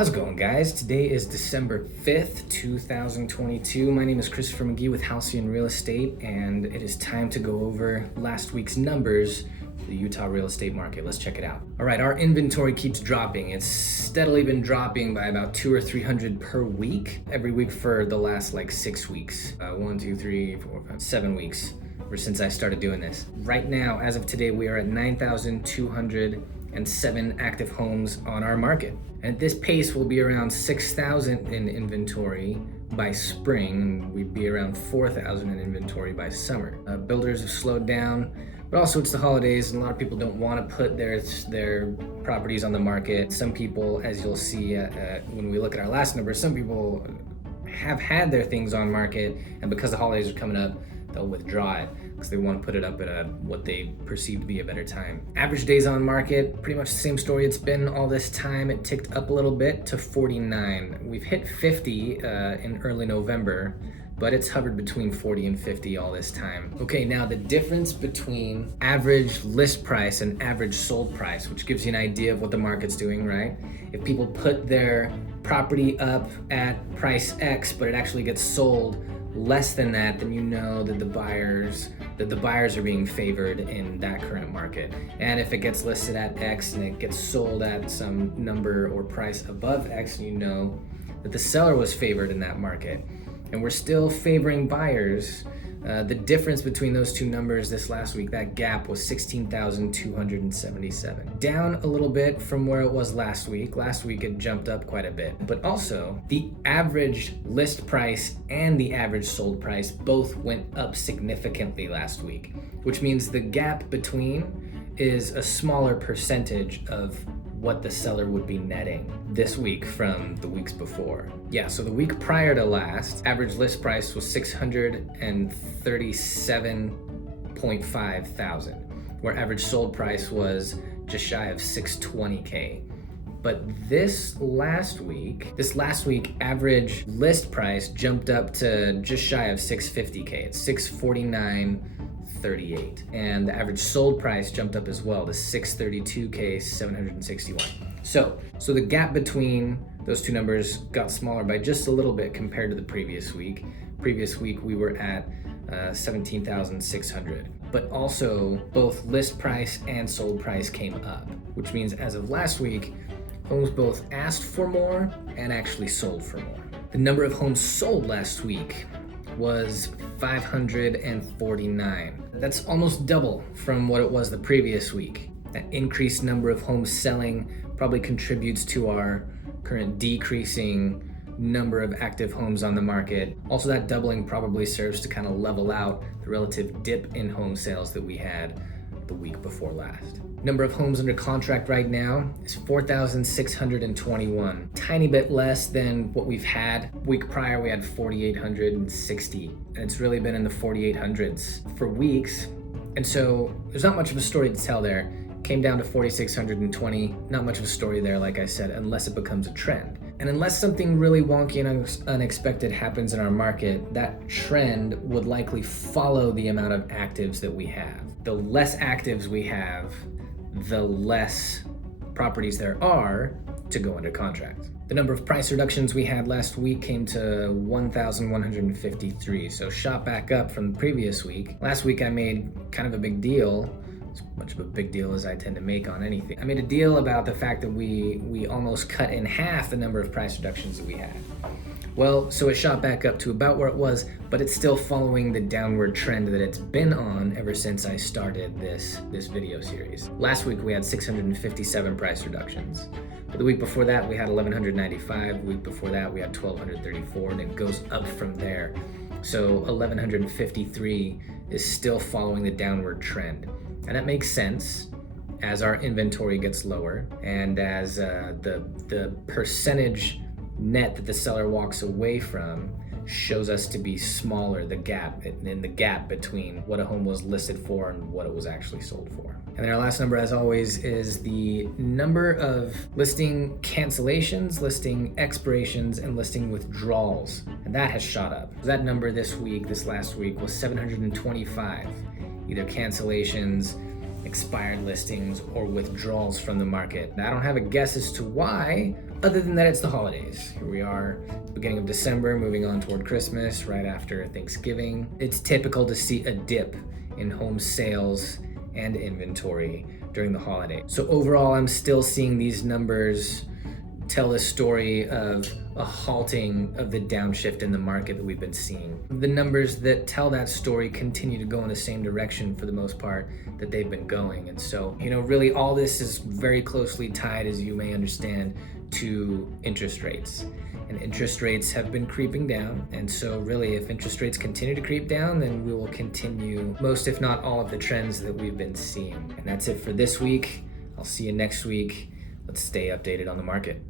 How's it going, guys? Today is December 5th, 2022. My name is Christopher McGee with Halcyon Real Estate, and it is time to go over last week's numbers for the Utah real estate market. Let's check it out. All right, our inventory keeps dropping. It's steadily been dropping by about 200 or 300 per week, every week for the last 6 weeks. 7 weeks, or since I started doing this. Right now, as of today, we are at 9,207 active homes on our market. And at this pace, we'll be around 6,000 in inventory by spring. We'd be around 4,000 in inventory by summer. Builders have slowed down, but also it's the holidays and a lot of people don't want to put their properties on the market. Some people, as you'll see when we look at our last numbers, some people have had their things on market, and because the holidays are coming up, they'll withdraw it because they want to put it up at what they perceive to be a better time. Average days on market, pretty much the same story it's been all this time. It ticked up a little bit to 49. We've hit 50 in early November, but it's hovered between 40 and 50 all this time. Okay, now the difference between average list price and average sold price, which gives you an idea of what the market's doing, right? If people put their property up at price X, but it actually gets sold less than that, then you know that the buyers are being favored in that current market. And if it gets listed at X and it gets sold at some number or price above X, you know that the seller was favored in that market. And we're still favoring buyers. The difference between those two numbers this last week, that gap was 16,277. Down a little bit from where it was last week. Last week it jumped up quite a bit. But also, the average list price and the average sold price both went up significantly last week, which means the gap between is a smaller percentage of what the seller would be netting this week from the weeks before. Yeah, so the week prior to last, average list price was 637.5 thousand, where average sold price was just shy of 620K. But this last week, average list price jumped up to just shy of 650K. It's 649.38, and the average sold price jumped up as well to 632K 761. So the gap between those two numbers got smaller by just a little bit compared to the previous week. Previous week we were at 17,600, but also both list price and sold price came up, which means as of last week, homes both asked for more and actually sold for more. The number of homes sold last week was 549. That's almost double from what it was the previous week. That increased number of homes selling probably contributes to our current decreasing number of active homes on the market. Also, that doubling probably serves to kind of level out the relative dip in home sales that we had the week before last. Number of homes under contract right now is 4,621. Tiny bit less than what we've had. Week prior, we had 4,860. And it's really been in the 4,800s for weeks. And so there's not much of a story to tell there. Came down to 4,620. Not much of a story there, like I said, unless it becomes a trend. And unless something really wonky and unexpected happens in our market, that trend would likely follow the amount of actives that we have. The less actives we have, the less properties there are to go under contract. The number of price reductions we had last week came to 1,153, so shot back up from the previous week. Last week I made kind of a big deal, as much of a big deal as I tend to make on anything. I made a deal about the fact that we almost cut in half the number of price reductions that we had. Well, so it shot back up to about where it was, but it's still following the downward trend that it's been on ever since I started this video series. Last week we had 657 price reductions. But the week before that we had 1,195. The week before that we had 1,234, and it goes up from there. So 1,153 is still following the downward trend. And that makes sense as our inventory gets lower and as the percentage net that the seller walks away from shows us to be smaller, the gap between what a home was listed for and what it was actually sold for. And then our last number, as always, is the number of listing cancellations, listing expirations, and listing withdrawals. And that has shot up. That number this last week was 725, either cancellations, expired listings, or withdrawals from the market. Now, I don't have a guess as to why, Other than that, it's the holidays. Here we are, beginning of December, moving on toward Christmas, right after Thanksgiving. It's typical to see a dip in home sales and inventory during the holiday. So overall, I'm still seeing these numbers tell the story of a halting of the downshift in the market that we've been seeing. The numbers that tell that story continue to go in the same direction for the most part that they've been going. And so, really all this is very closely tied, as you may understand, to interest rates. And interest rates have been creeping down. And so really, if interest rates continue to creep down, then we will continue most, if not all, of the trends that we've been seeing. And that's it for this week. I'll see you next week. Let's stay updated on the market.